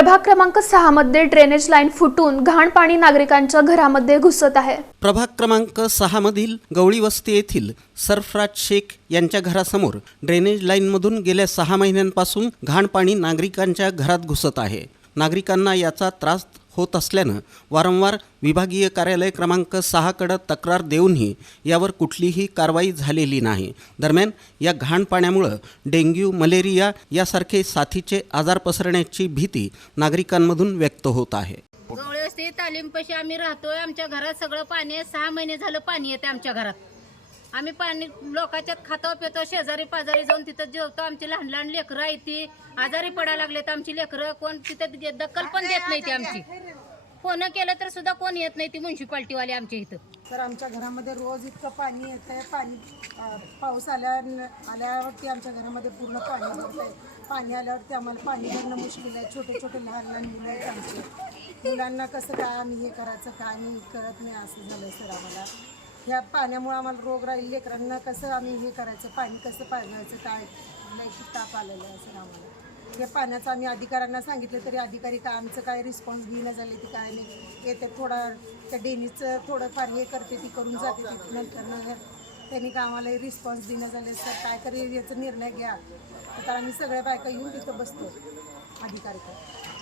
प्रभाग क्रमांक 6 मध्ये ड्रेनेज लाईन फुटून घाण पाणी नागरिकांच्या घरामध्ये घुसत आहे। प्रभाग क्रमांक 6 मधील गवळी वस्ती येथील सरफराज शेख यांच्या घरासमोर ड्रेनेज लाईनमधून गेल्या 6 महिन्यांपासून घाण पाणी नागरिकांच्या घरात घुसत आहे। नागरिकांना याचा त्रास होत असल्यानं वारंवार विभागीय कार्यालय क्रमांक 6 कडे तक्रार देऊनही यावर कुठलीही कारवाई झालेली नाही। दरम्यान या घाण पाण्यामुळे डेंग्यू, मलेरिया यासारखे साथीचे आजार पसरण्याची भीती नागरिकांमधून व्यक्त होत आहे। गवळी वस्ती तालीमपाशी आम्ही राहतोय। आमच्या घरात सगळं पाणी आहे। 6 महिने झालं पाणी येते आमच्या घरात। आम्ही पाणी लोकांच्यात खातो पितो, शेजारी पाजारी जाऊन तिथं जेवतो। आमची लहान लहान लेकरं आहेत, ती आजारी पडायला लागलेत आमची लेकरं। कोण तिथं दखल पण देत नाही ती आमची। फोन केलं तर सुद्धा कोण येत नाही ती म्युन्सिपाल्टीवाले आमच्या इथं। तर आमच्या घरामध्ये रोज इतकं पाणी येतंय। पाणी पाऊस आल्यावरती आमच्या घरामध्ये पूर्ण पाणी भरतंय। पाणी आल्यावरती आम्हाला पाणी भरणं मुश्किल आहे। छोटे छोटे लहान लहान मुलं आहेत आमचे। मुलांना कसं काय आम्ही हे करायचं काय नाही कळत नाही, असं झालं सर आम्हाला। ह्या पाण्यामुळे आम्हाला रोग राहील, लेकरांना कसं आम्ही हे करायचं, पाणी कसं पाजवायचं काय लई ताप आलेलं आहे सर आम्हाला। हे पाण्याचं आम्ही अधिकाऱ्यांना सांगितलं तरी अधिकारी काय आमचं काय रिस्पॉन्स घेणं झाले ती काय नाही। येते थोडा त्या डेनीचं थोडंफार हे करते ती करून जाते ती, नंतर त्यांनी काय आम्हाला रिस्पॉन्स देणं झाले सर काय तरी याचा निर्णय घ्या। तर आम्ही सगळ्या बायका येऊन तिथं बसतो अधिकारीकडे।